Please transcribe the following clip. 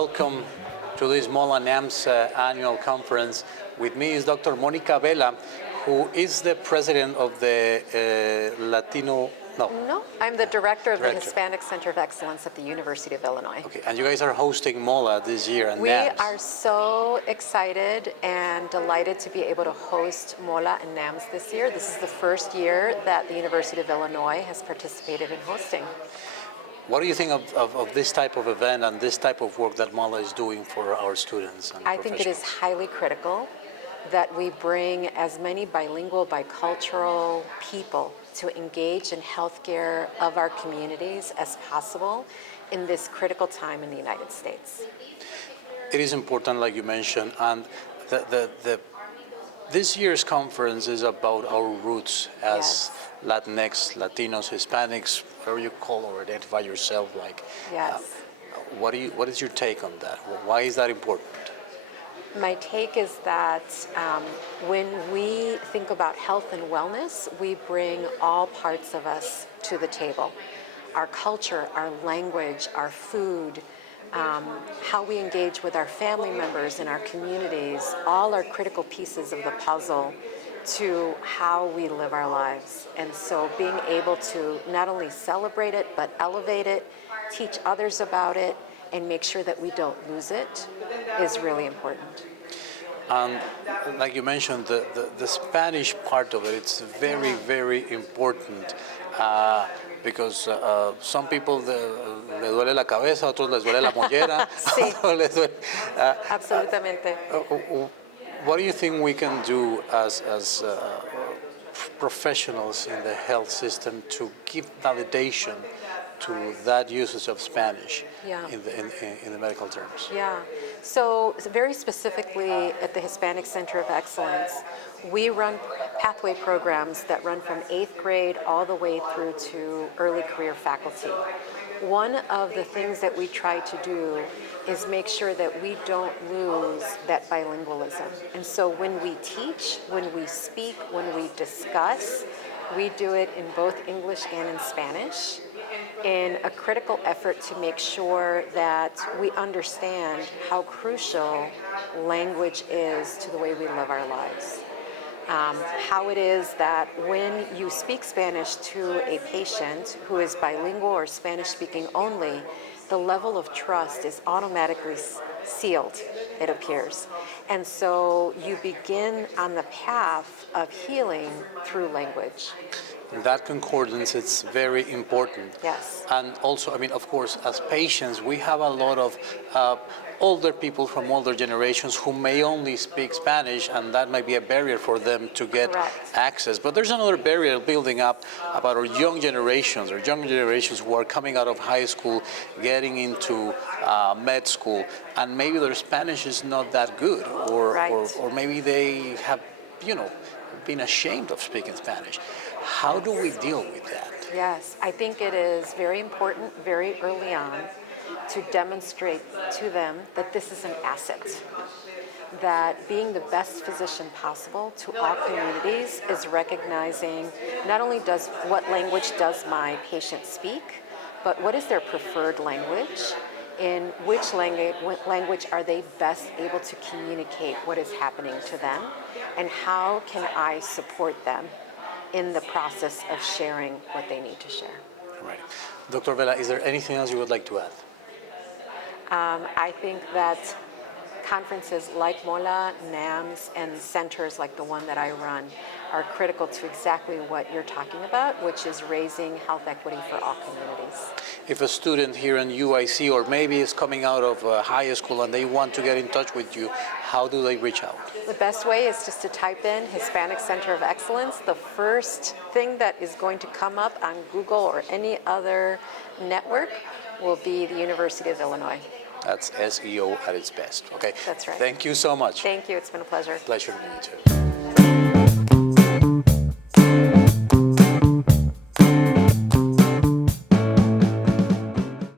welcome to this MOLA NAMS annual conference. With me is Dr. Monica Vela, who is the president of the No, I'm the director of the Hispanic Center of Excellence at the University of Illinois. Okay, and you guys are hosting MOLA this year and We NAMS. are so excited and delighted to be able to host MOLA and NAMS this year. This is the first year that the University of Illinois has participated in hosting. What do you think of this type of event and this type of work that MOLA is doing for our students and I think it is highly critical that we bring as many bilingual, bicultural people to engage in healthcare of our communities as possible in this critical time in the United States. It is important, like you mentioned, and this year's conference is about our roots as Latinx, Latinos, Hispanics, whatever you call or identify yourself like. Yes. What is your take on that? Why is that important? My take is that when we think about health and wellness, we bring all parts of us to the table. Our culture, our language, our food, how we engage with our family members in our communities, all are critical pieces of the puzzle to how we live our lives. And so being able to not only celebrate it, but elevate it, teach others about it, and make sure that we don't lose it is really important. And like you mentioned, the Spanish part of it, it's very, very important because some people le duele la cabeza, otros les duele la mollera. Sí. Absolutamente. What do you think we can do as professionals in the health system to give validation to that usage of Spanish in the medical terms? Yeah. So very specifically at the Hispanic Center of Excellence, we run pathway programs that run from 8th grade all the way through to early career faculty. One of the things that we try to do is make sure that we don't lose that bilingualism. And so when we teach, when we speak, when we discuss, we do it in both English and in Spanish, in a critical effort to make sure that we understand how crucial language is to the way we live our lives. How it is that when you speak Spanish to a patient who is bilingual or Spanish speaking only, the level of trust is automatically sealed, it appears. And so you begin on the path of healing through language. That concordance is very important. Yes. And also, I mean, of course, as patients, we have a lot of older people from older generations who may only speak Spanish, and that might be a barrier for them to get access. But there's another barrier building up about our young generations who are coming out of high school, getting into med school, and maybe their Spanish is not that good, or maybe they have, been ashamed of speaking Spanish. How do we deal with that? Yes, I think it is very important very early on to demonstrate to them that this is an asset, that being the best physician possible to all communities is recognizing not only what language does my patient speak, but what is their preferred language, in which language are they best able to communicate what is happening to them, and how can I support them in the process of sharing what they need to share. Right. Dr. Vela, is there anything else you would like to add? I think that conferences like MOLA, NAMS, and centers like the one that I run are critical to exactly what you're talking about, which is raising health equity for all communities. If a student here in UIC or maybe is coming out of high school and they want to get in touch with you, how do they reach out? The best way is just to type in Hispanic Center of Excellence. The first thing that is going to come up on Google or any other network will be the University of Illinois. That's SEO at its best. Okay. That's right. Thank you so much. Thank you. It's been a pleasure. Pleasure to meet you too.